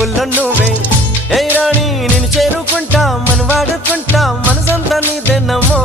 పువ్వుల్లో నువ్వే ఏ రాణి నిన్ను చేరుకుంటా మన వాడుకుంటా మనసంతా నీదెన్నమో